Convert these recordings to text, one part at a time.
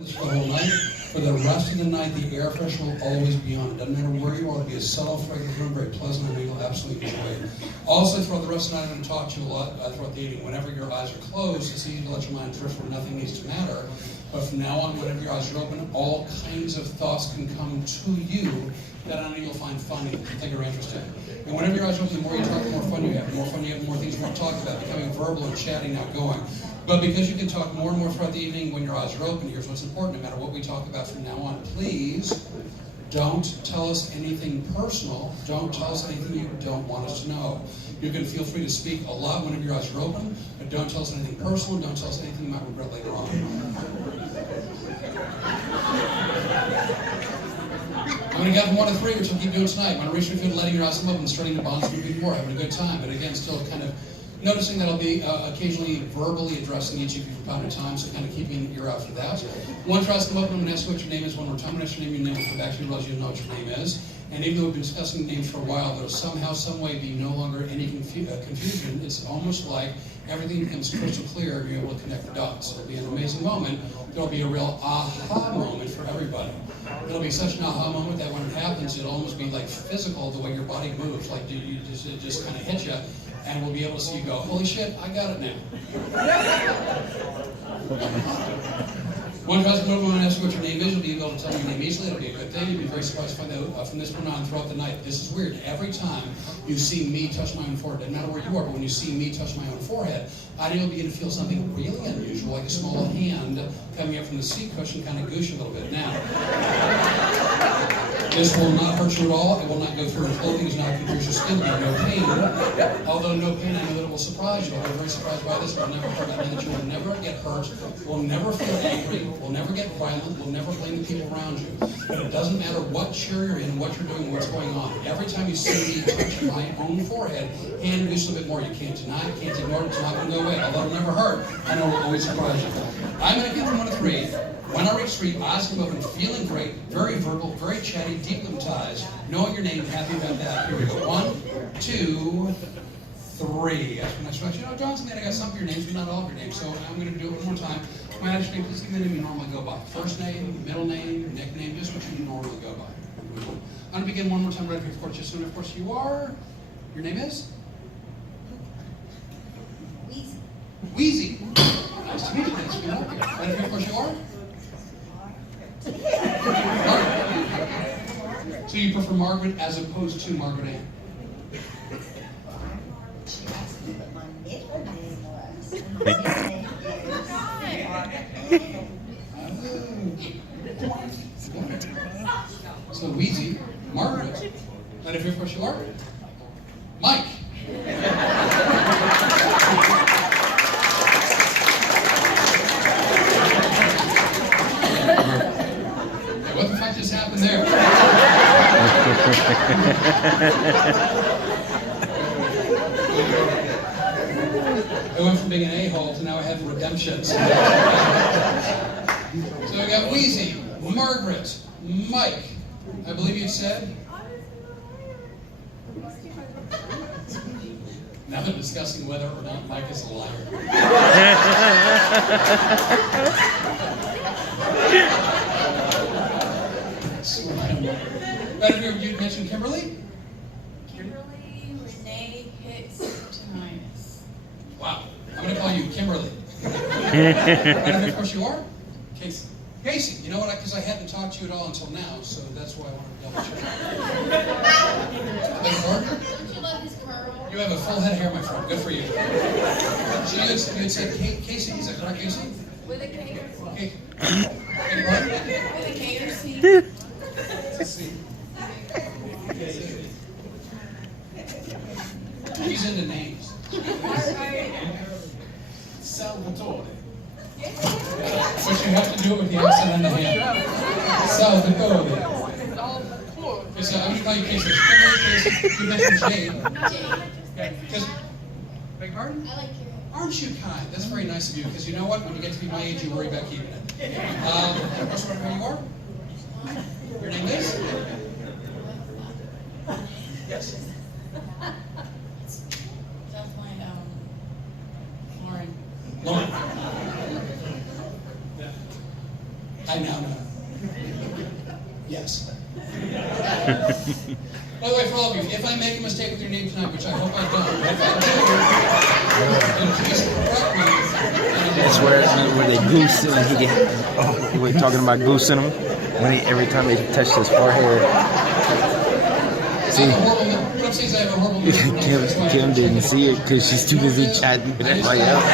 For the whole night. For the rest of the night, the air pressure will always be on. It doesn't matter where you are. It'll be a subtle fragrance room, very pleasant, and you'll absolutely enjoy it. Also, throughout the rest of the night, I'm going to talk to you a lot throughout the evening. Whenever your eyes are closed, it's easy to let your mind drift where nothing needs to matter. But from now on, whenever your eyes are open, all kinds of thoughts can come to you that I know you'll find funny, think are interesting. And whenever your eyes are open, the more you talk, the more fun you have. The more fun you have, the more things you want to talk about, becoming verbal and chatting, outgoing. But because you can talk more and more throughout the evening when your eyes are open, here's what's important. No matter what we talk about from now on, please don't tell us anything personal. Don't tell us anything you don't want us to know. You can feel free to speak a lot whenever your eyes are open, but don't tell us anything personal. Don't tell us anything you might regret later on. I'm going to get from 1 to 3, which I'll keep doing tonight. When I reach the field, letting your eyes open, starting to bond even more, having a good time. But again, still kind of noticing that I'll be occasionally verbally addressing each of you from time to time, so kind of keeping an ear out for that. One tries to come up, I'm going to ask you what your name is one more time. I'm going to ask your name, will come back to you, realize you know what your name is. And even though we've been discussing names for a while, there'll somehow, some way be no longer any confusion. It's almost like everything becomes crystal clear and you're able to connect the dots. It'll be an amazing moment. There'll be a real aha moment for everybody. It'll be such an aha moment that when it happens, it'll almost be like physical, the way your body moves. Like it just kind of hit you. And we'll be able to see you go, holy shit, I got it now. One person will ask you what your name is, you'll be able to tell your name easily. It'll be a good thing. You'll be very surprised to find out from this point on throughout the night. This is weird. Every time you see me touch my own forehead, no matter where you are, but when you see me touch my own forehead, I know you'll begin to feel something really unusual, like a small hand coming up from the seat cushion, kind of goose you a little bit. Now, this will not hurt you at all. It will not go through your clothing. It's not confuse your skin. There'll be no pain. Although no pain, I know that it will surprise you. I'll be very surprised by this. It will never hurt. That means that you will never get hurt. Will never feel angry. Will never get violent. Will never blame the people around you. But it doesn't matter what chair you're in, what you're doing, what's going on. Every time you see me touch my own forehead, hand goose a little bit more. You can't deny it. Can't ignore it. It's not going to go away. Although it'll never hurt. I know it will always surprise you. I'm going to get from 1 to 3. When I reach 3, eyes come open, feeling great, very verbal, very chatty, deep hypnotized, knowing your name, happy about that. Here we go. 1, 2, 3. That's when I stretch. You know, Johnson, man, I got some of your names, but not all of your names. So I'm going to do it one more time. My last name, please give me the name you normally go by. First name, middle name, nickname, just what you normally go by. I'm going to begin one more time right here, of course, just soon. Of course, you are. Your name is? Wheezy. Wheezy. Nice to meet you. Thanks for being up here. Right here, of course, you are? So you prefer Margaret as opposed to Margaret Ann? She asked me what my middle name was. My middle name is So Wheezy, Margaret. Right here, of course, you are? Mike. What the fuck just happened there? I went from being an a-hole to now I have redemption. So we got Wheezy, Margaret, Mike. I believe you said? Now they're discussing whether or not Mike is a liar. Right here, you mentioned Kimberly? Kimberly Renee Hicks Tonias. Wow. I'm going to call you Kimberly. Right here, of course you are? Casey. Casey. You know what? Because I hadn't talked to you at all until now, so that's why I wanted to double check. Beg your pardon? Don't you love his curl? You have a full head of hair, my friend. Good for you. So you had said Casey. Is that correct, Casey? With a K or C? Okay. Beg your pardon? With a K or C? Let's see. He's into names. Salvatore. But you have to do it with the accent on the hand. Salvatore. Okay, so I'm going to call you Casey. You mentioned Jade. Jade. Because, beg your pardon? I like your Aren't you kind? That's very nice of you, because you know what? When you get to be my age, you worry about keeping it. Of course, where you are? Your name is? Yes. definitely Lauren. Lauren. I now know. Yes. By the way, for all of you, if I make a mistake with your name tonight, which I hope I don't, if I do, then please correct me. That's where they goose and he get. Oh, we're talking about goosing him when every time they touch his forehead. See, Kim didn't see it because she's too busy chatting with everybody else.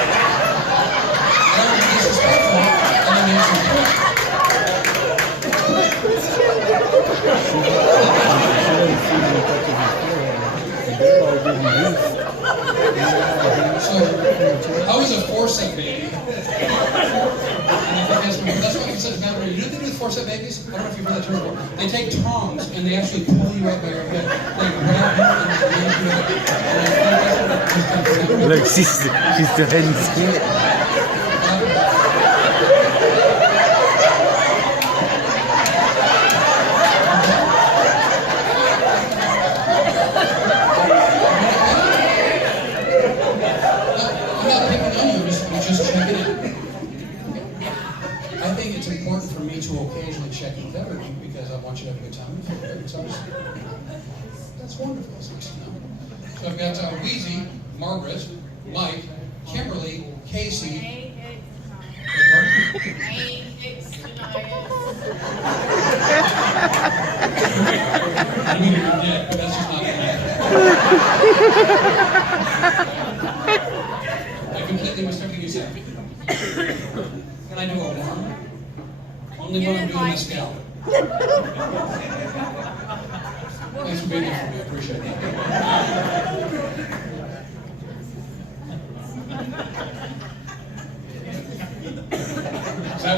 So, I was a forceps baby. That's why I'm such a bad word. You know what they do with forceps babies? I don't know if you've heard that term before. They take tongs and they actually pull you up by your head. They grab you and they Look, she still hadn't seen it. To occasionally check in with everyone because I want you to have a good time. So that's wonderful. That's nice to know. So I've got Wheezy, Margaret, Mike, Kimberly, Casey. I mean you're dead, but that's just not going to happen. I completely missed everything you said. Can I do a worm? Only when I'm doing this gal. Thanks for being here for me. I appreciate that.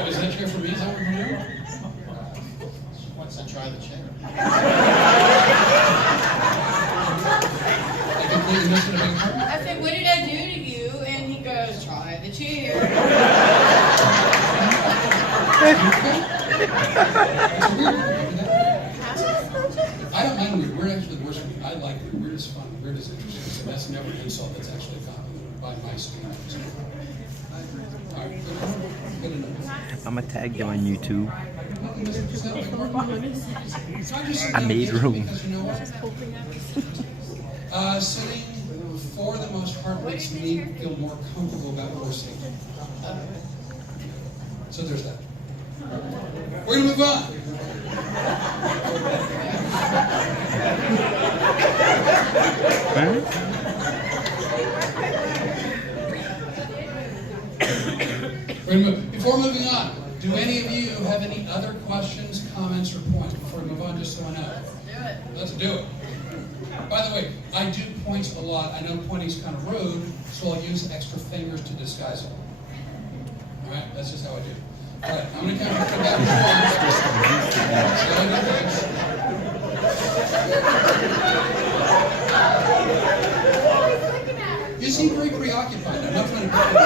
Is that chair for me? Is that what we're doing? Once I try the chair. I completely missed it a big part. I said, what did I do to you? And he goes, try the chair. I don't mind weird. We're actually the worst. I like weird. Weird is fun. Weird is interesting. So that's never an insult. That's actually a compliment by my standards. All right, good enough. I'm gonna tag you on YouTube. I made room. Sitting for the most part makes me feel more comfortable about what we're seeing. So there's that. We're going to move on. Before moving on, do any of you have any other questions, comments, or points before we move on, just so I know? Let's do it. By the way, I do point a lot. I know pointing's kind of rude, so I'll use extra fingers to disguise it. All right, that's just how I do. All right, I'm going to count from back to You seem very preoccupied. I'm not trying to put you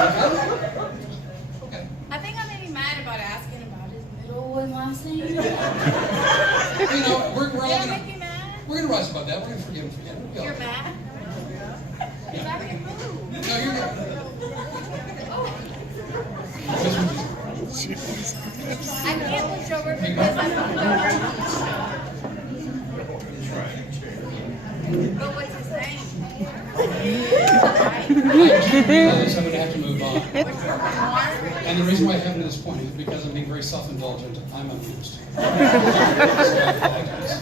Okay. I think I may be mad about asking about his middle and last name. You know, we're all Did I going make you mad? We're going to rise above that. We're going to forgive him. Forget it. You're mad? Is that your move? No, you're good. I can't push over because I'm not But what's his name? So I'm going to have to move on. And the reason why I haven't at this point is because I'm being very self-indulgent. I'm amused. So I apologize.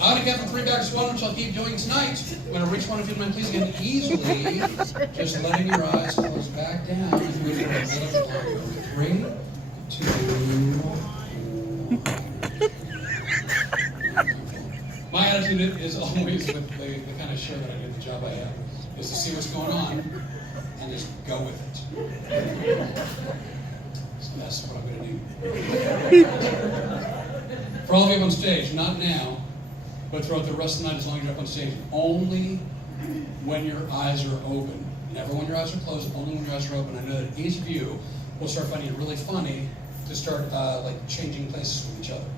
I'm going to count from 3 back to 1, which I'll keep doing tonight. I'm going to reach one if you don't mind, please, again, easily. Just letting your eyes close back down. As we move a little bit. 3, 2, 1. My attitude is always with the kind of show that I do, the job I have, is to see what's going on and just go with it. So that's what I'm going to do. For all of you up on stage, not now, but throughout the rest of the night, as long as you're up on stage, only when your eyes are open. Never when your eyes are closed, only when your eyes are open. I know that each of you will start finding it really funny to start like changing places with each other.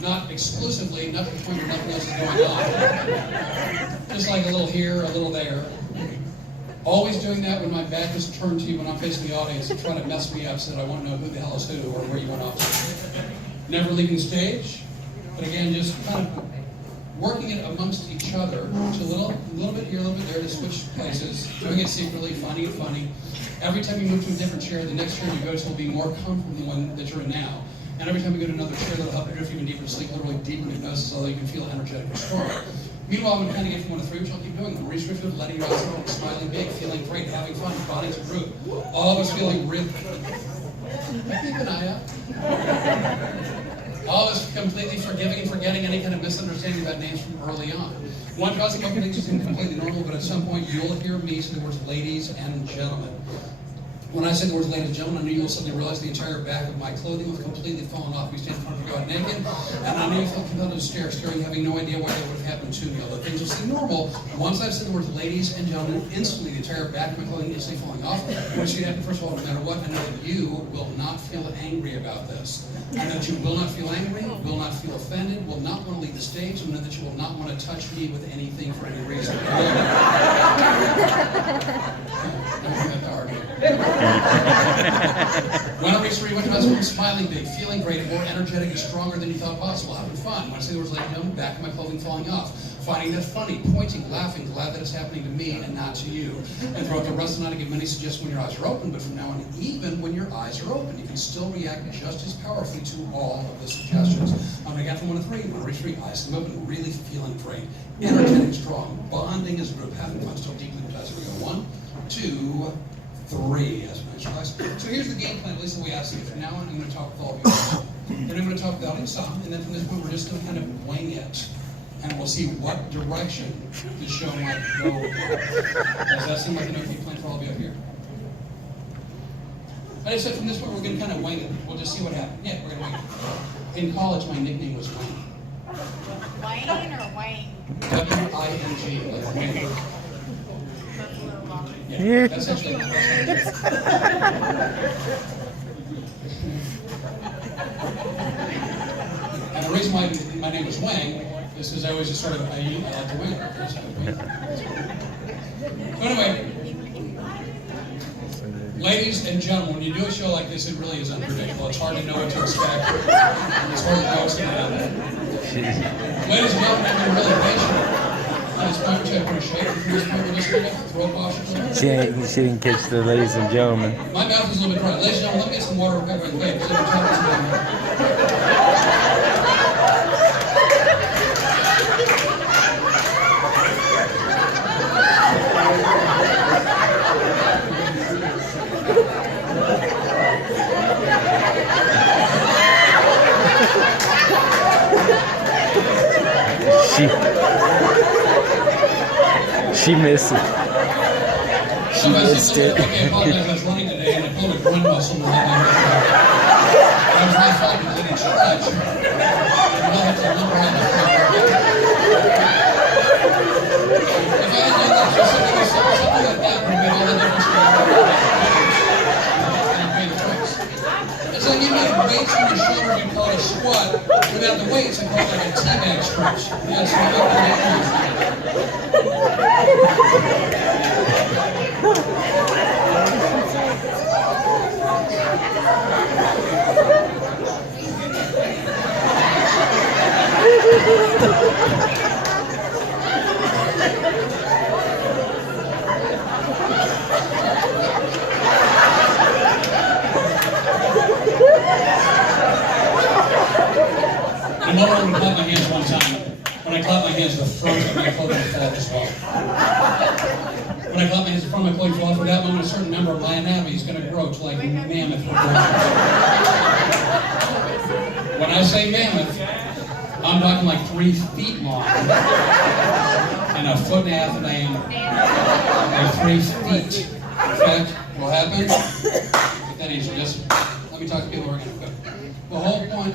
Not exclusively, not to the point where nothing else is going on. Just like a little here, a little there. Always doing that when my back is turned to you, when I'm facing the audience, and trying to mess me up so that I won't know who the hell is who or where you went off to. Never leaving stage, but again, just kind of working it amongst each other. So a little bit here, a little bit there to switch places, doing it secretly, finding it funny. Every time you move to a different chair, the next chair you go to will be more comfortable than the one that you're in now. And every time you go to another chair, that'll help you drift even deeper to sleep, literally deeper in hypnosis, although you can feel energetic and strong. Meanwhile, I'm going to kind of get from 1 to 3, which I'll keep doing. I'm restricted, letting your eyes open, smiling big, feeling great, having fun, body's a group. All of us feeling really. Keep an eye out. All of us completely forgiving and forgetting any kind of misunderstanding about names from early on. One causing my things seem completely normal, but at some point you'll hear me say the words ladies and gentlemen. When I say the words ladies and gentlemen, I knew you'll suddenly realize the entire back of my clothing was completely fallen off. We stand in front of God naked, and I knew you felt compelled to stare, staring, having no idea why that would have happened to me. Although things will seem normal, once I've said the words ladies and gentlemen, instantly the entire back of my clothing is instantly falling off. Which should happen, first of all, no matter what, I know that you will not feel angry about this. I know that you will not feel angry, will not feel offended, will not want to leave the stage, and know that you will not want to touch me with anything for any reason. When I reach for you, what I'm smiling big, feeling great, more energetic and stronger than you thought possible, having fun. When I say the words like, no, back of my clothing falling off, finding that funny, pointing, laughing, glad that it's happening to me and not to you. And throughout the rest of the night, I give many suggestions when your eyes are open, but from now on, even when your eyes are open, you can still react just as powerfully to all of the suggestions. I'm going to get from 1 to 3. When I reach for you, eyes come open, really feeling great, energetic, strong, bonding as a group, having fun, still deeply hypnotized. Here we go. 1, 2, 3. As so here's the game plan, at least the way I see it. From now on, I'm going to talk with all of you. Then I'm going to talk with the audience some, and then from this point, we're just going to kind of wing it. And we'll see what direction the show might go. Does that seem like an okay plan for all of you up here? But I said from this point, we're going to kind of wing it. We'll just see what happens. Yeah, we're going to wing it. In college, my nickname was Wayne. Wayne or Wayne? W-I-N-G. Like Wayne. Yeah. That's actually my best And the reason why my name was Wang is because I always just sort of, I like to wing. So anyway, ladies and gentlemen, when you do a show like this, it really is unpredictable. It's hard to know what to expect. It's hard to know what's going to happen. Ladies and gentlemen, I've been really patient. This point, which I appreciate. From this point, we're just going to throw caution. She didn't catch the ladies and gentlemen. My mouth is a little bit dry. Ladies and gentlemen, let me get some water recovering quick. So we're talking to them. She missed it. She missed it. Okay, I apologize. I was running today and I pulled a groin muscle in my head. That was my fault because I didn't stretch. You will have to look around the front. If I had done that, just something like that would have been all the difference. It's like you made weights from your shoulders, you call it a squat. Without the weights, I call it like a teabag stretch. That's what I'm only going to clap my hands one time. When I clap my hands, the front of my clothing will fall as well. When I clap my hands, the front of my clothing will fall. For that moment, a certain member of my anatomy is going to grow to like mammoth proportions. When I say mammoth, I'm talking like 3 feet long and a 1.5 feet in diameter. Like 3 feet. In fact, what happens? Get that easy. Just let me talk to people who are going to cook. The whole point.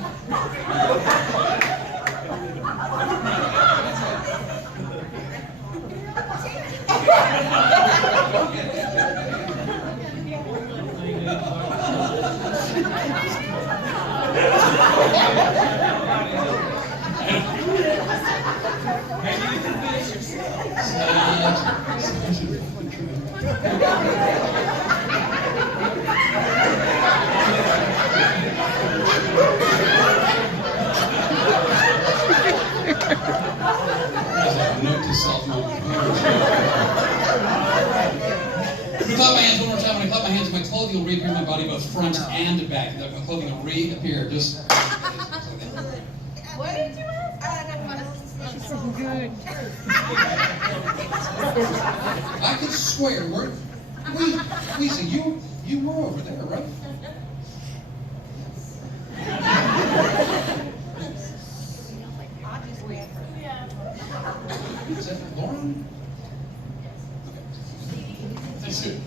Note to self, clap my hands one more time. When I clap my hands, my clothing will reappear in my body, both front and back. My clothing will reappear. Just. What did you ask? Good. I could swear, Lisa, you were over there, right? Is that Lauren? Okay. That's good.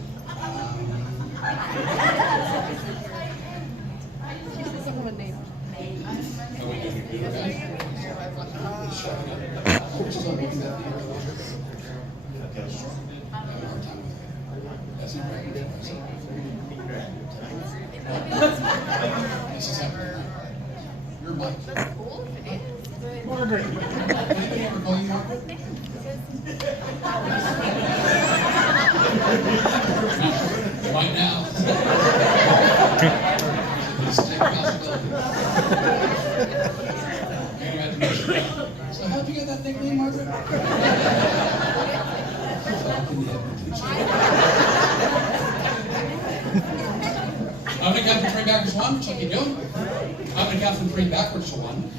That's not right. This is happening. You're Mike. Cool if it is. Margaret. Can anybody ever call you Margaret? Right now. It's a possibility. So how'd you get that nickname, Margaret? I'm going to count from 3 backwards to 1, so keep going. I'm going to count from 3 backwards to 1.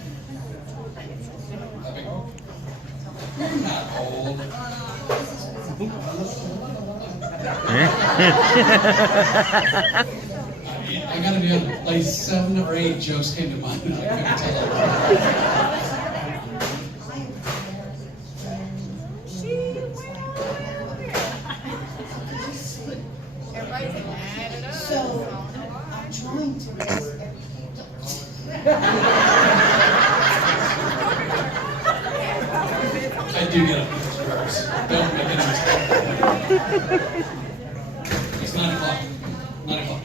You're not old. I got to be honest, like 7 or 8 jokes came to mind, and I couldn't tell. Everybody's like, add it up. So, I'm trying to raise I do get up with those jokes. Don't make any mistake. It's 9 o'clock. 9 o'clock.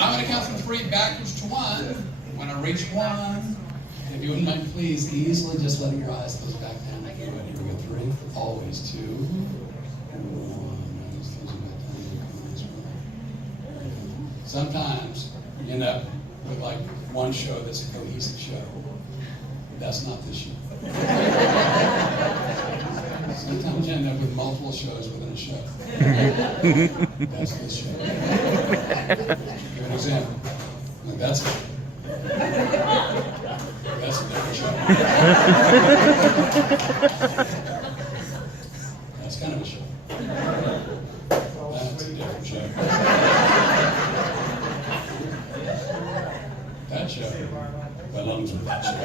I'm going to count from 3 backwards to 1. When I reach 1, if you wouldn't mind, please, easily just letting your eyes close back down. If you would. Here we go. 3. Always 2. 1. Sometimes you end up with like one show that's a cohesive show. That's not this show. Sometimes you end up with multiple shows within a show. That's this show. Give an example. Like that's it. That's a different show. That's kind of a show. That's a different show. That show belongs with that show.